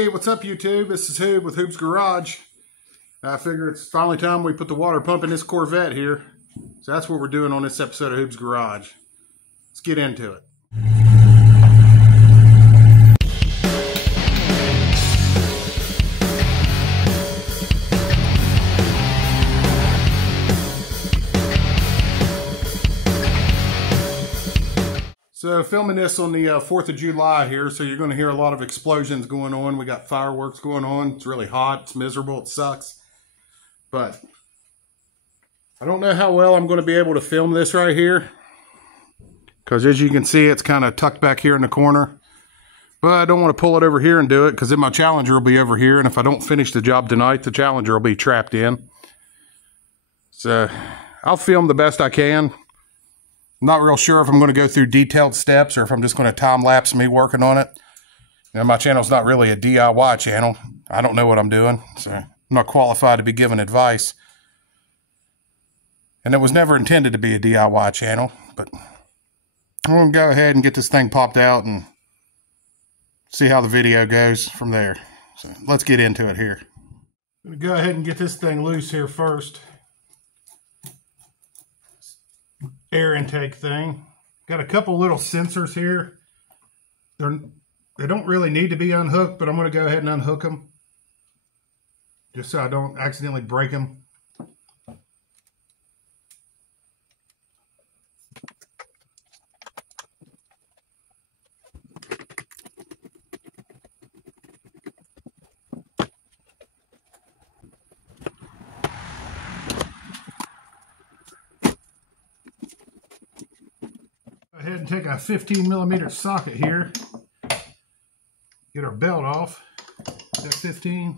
Hey, what's up YouTube? This is Hoob with Hoob's Garage. I figure it's finally time we put the water pump in this Corvette here. So that's what we're doing on this episode of Hoob's Garage. Let's get into it. So filming this on the 4th of July here, so you're going to hear a lot of explosions going on. We got fireworks going on. It's really hot. It's miserable. It sucks. But I don't know how well I'm going to be able to film this right here, because as you can see, it's kind of tucked back here in the corner. But I don't want to pull it over here and do it, because then my Challenger will be over here, and if I don't finish the job tonight, the Challenger will be trapped in. So I'll film the best I can. I'm not real sure if I'm going to go through detailed steps or if I'm just going to time-lapse me working on it. You know, my channel's not really a DIY channel. I don't know what I'm doing, so I'm not qualified to be giving advice. And it was never intended to be a DIY channel, but I'm going to go ahead and get this thing popped out and see how the video goes from there. So let's get into it here. I'm going to go ahead and get this thing loose here first. Air intake thing. Got a couple little sensors here. They don't really need to be unhooked, but I'm going to go ahead and unhook them just so I don't accidentally break them. Go ahead and take a 15mm socket here. Get our belt off. That 15.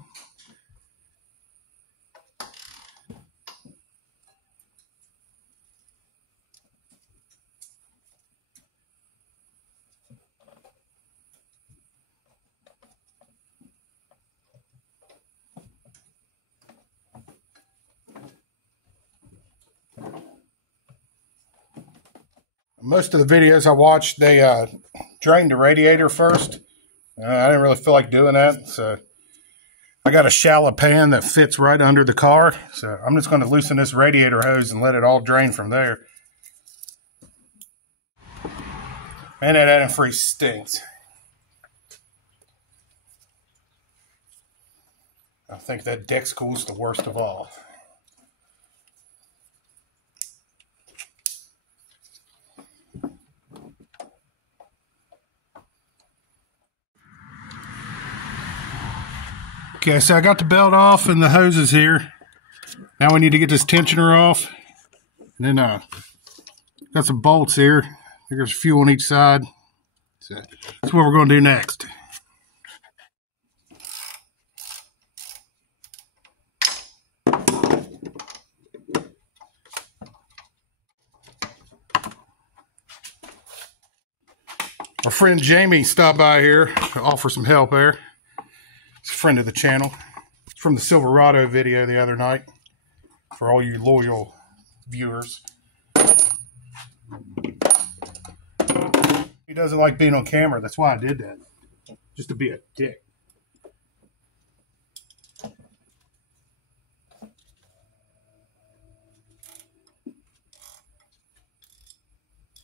Most of the videos I watched, they drained the radiator first. I didn't really feel like doing that, so I got a shallow pan that fits right under the car. So I'm just going to loosen this radiator hose and let it all drain from there. And that antifreeze stinks. I think that Dex Cool's the worst of all. Okay, so I got the belt off and the hoses here. Now we need to get this tensioner off. And then got some bolts here. There's a few on each side. So that's what we're going to do next. Our friend Jamie stopped by here to offer some help there. He's a friend of the channel. It's from the Silverado video the other night, for all you loyal viewers. He doesn't like being on camera. That's why I did that. Just to be a dick.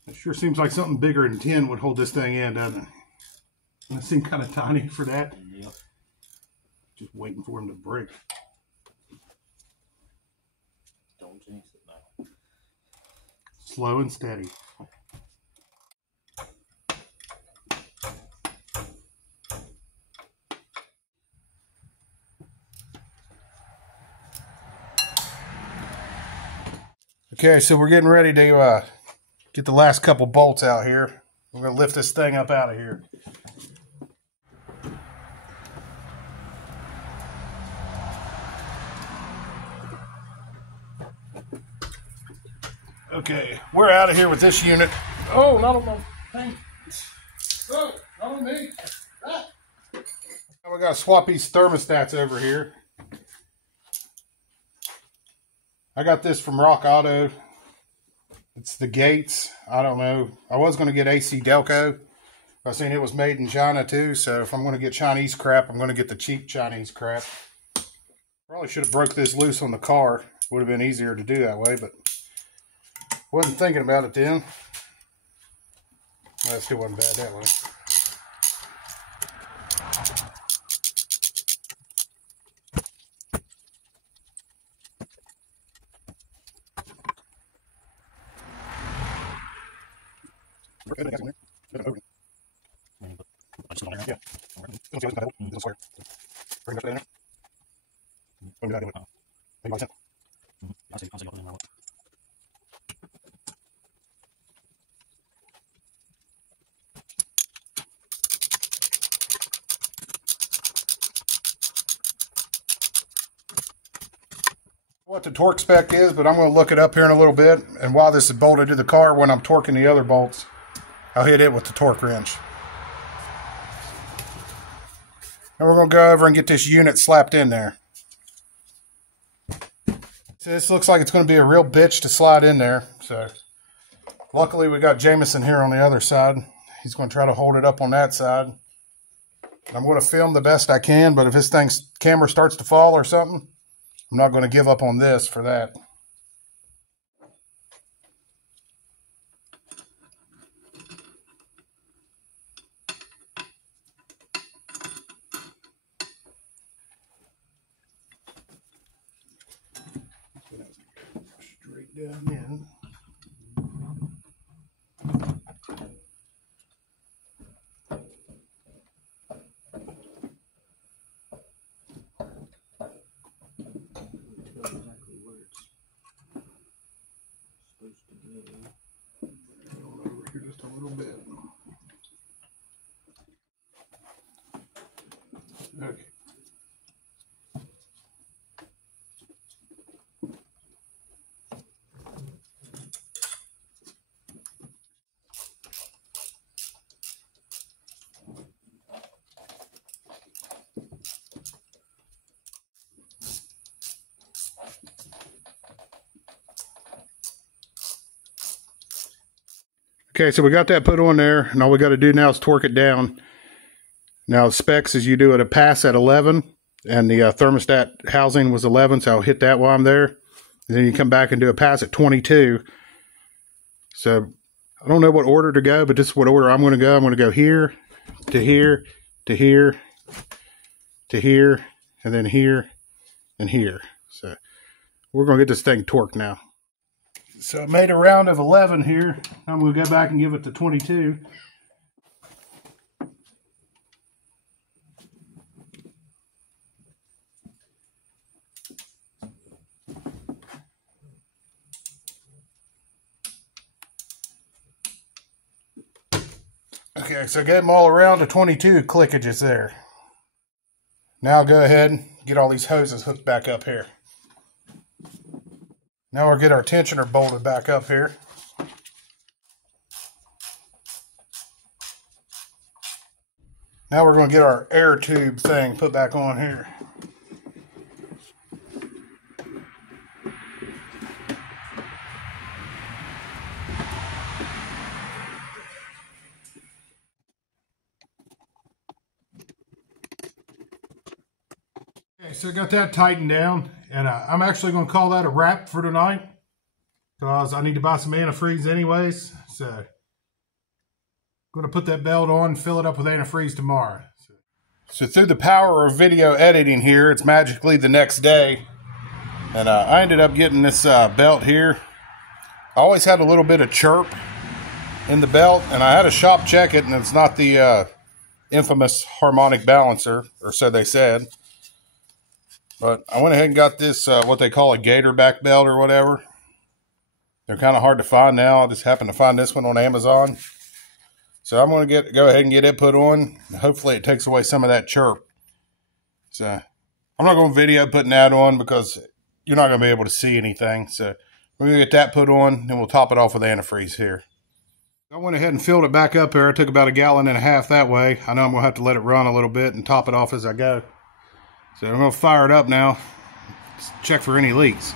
It sure seems like something bigger than 10 would hold this thing in, doesn't it? Doesn't it seem kind of tiny for that? Yep. Just waiting for him to break. Don't jinx it now. Slow and steady. Okay, so we're getting ready to get the last couple bolts out here. We're going to lift this thing up out of here. Okay, we're out of here with this unit. Oh, not on my thing. Oh, not on me. Ah. Now we got to swap these thermostats over here. I got this from Rock Auto. It's the Gates. I don't know. I was going to get AC Delco, I seen it was made in China too, so if I'm going to get Chinese crap, I'm going to get the cheap Chinese crap. Probably should have broke this loose on the car. Would have been easier to do that way, but wasn't thinking about it then. Well, that still wasn't bad that way. What the torque spec is, but I'm going to look it up here in a little bit. And while this is bolted to the car, when I'm torquing the other bolts, I'll hit it with the torque wrench. And we're going to go over and get this unit slapped in there. So this looks like it's going to be a real bitch to slide in there. So luckily we got Jameson here on the other side. He's going to try to hold it up on that side. I'm going to film the best I can, but if this thing's camera starts to fall or something, I'm not going to give up on this for that. Straight down in. Just a little bit. Okay. Okay, so we got that put on there, and all we got to do now is torque it down. Now, the specs is you do it a pass at 11, and the thermostat housing was 11, so I'll hit that while I'm there. And then you come back and do a pass at 22. So, I don't know what order to go, but this is what order I'm going to go. I'm going to go here, to here, to here, to here, and then here, and here. So, we're going to get this thing torqued now. So I made a round of 11 here. I'm going to go back and give it to 22. Okay, so I got them all around to 22 clickages there. Now I'll go ahead and get all these hoses hooked back up here. Now we'll get our tensioner bolted back up here. Now we're going to get our air tube thing put back on here. Okay, so I got that tightened down. And I'm actually going to call that a wrap for tonight, because I need to buy some antifreeze anyways. So I'm going to put that belt on and fill it up with antifreeze tomorrow. So through the power of video editing here, it's magically the next day. And I ended up getting this belt here. I always had a little bit of chirp in the belt, and I had a shop check it, and it's not the infamous harmonic balancer, or so they said. But I went ahead and got this, what they call a gator back belt or whatever. They're kind of hard to find now. I just happened to find this one on Amazon. So I'm going to go ahead and get it put on. Hopefully it takes away some of that chirp. So I'm not going to video putting that on because you're not going to be able to see anything. So we're going to get that put on, and we'll top it off with antifreeze here. I went ahead and filled it back up there. I took about 1.5 gallons that way. I know I'm going to have to let it run a little bit and top it off as I go. So I'm going to fire it up now, check for any leaks.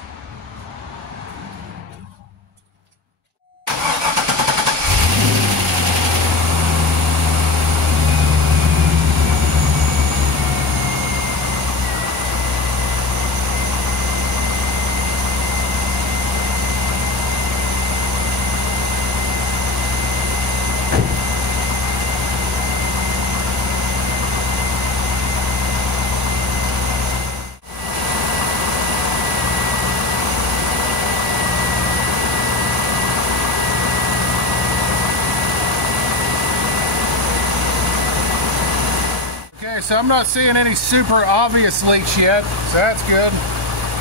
so I'm not seeing any super obvious leaks yet, so that's good.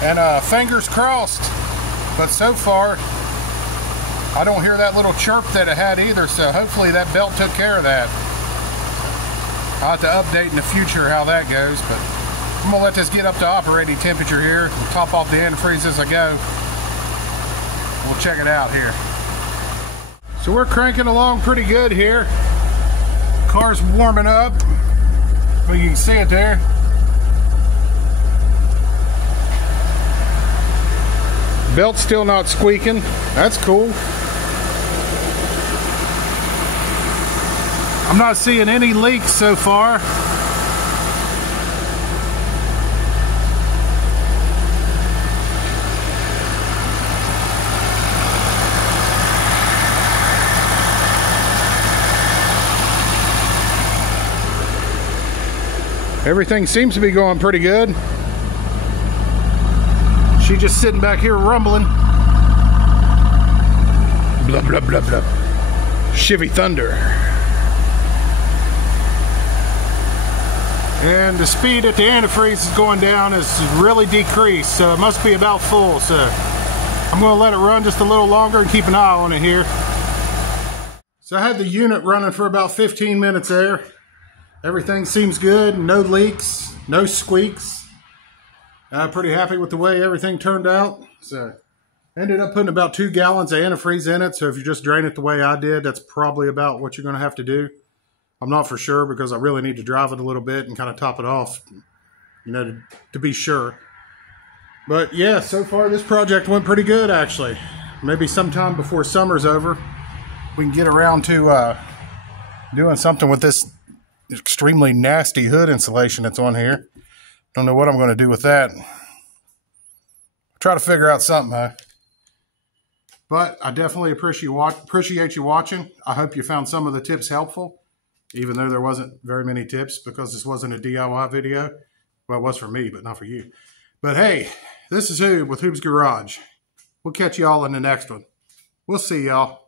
And fingers crossed. But so far, I don't hear that little chirp that it had either, so hopefully that belt took care of that. I'll have to update in the future how that goes, but I'm gonna let this get up to operating temperature here. We'll top off the antifreeze as I go. We'll check it out here. So we're cranking along pretty good here. Car's warming up. Well, you can see it there. Belt's still not squeaking. That's cool. I'm not seeing any leaks so far. Everything seems to be going pretty good. She's just sitting back here rumbling. Blah, blah, blah, blah. Chevy Thunder. And the speed at the antifreeze is going down is really decreased, so it must be about full. So I'm going to let it run just a little longer and keep an eye on it here. So I had the unit running for about 15 minutes there. Everything seems good, no leaks, no squeaks. I'm pretty happy with the way everything turned out. So ended up putting about 2 gallons of antifreeze in it. So if you just drain it the way I did, that's probably about what you're going to have to do. I'm not for sure because I really need to drive it a little bit and kind of top it off, you know, to be sure. But yeah, so far this project went pretty good actually. Maybe sometime before summer's over, we can get around to doing something with this extremely nasty hood insulation that's on here. Don't know what I'm going to do with that. Try to figure out something, huh? But I definitely appreciate you watching. I hope you found some of the tips helpful, even though there wasn't very many tips because this wasn't a DIY video. Well, it was for me, but not for you. But hey, this is Hoob with Hoob's Garage. We'll catch y'all in the next one. We'll see y'all.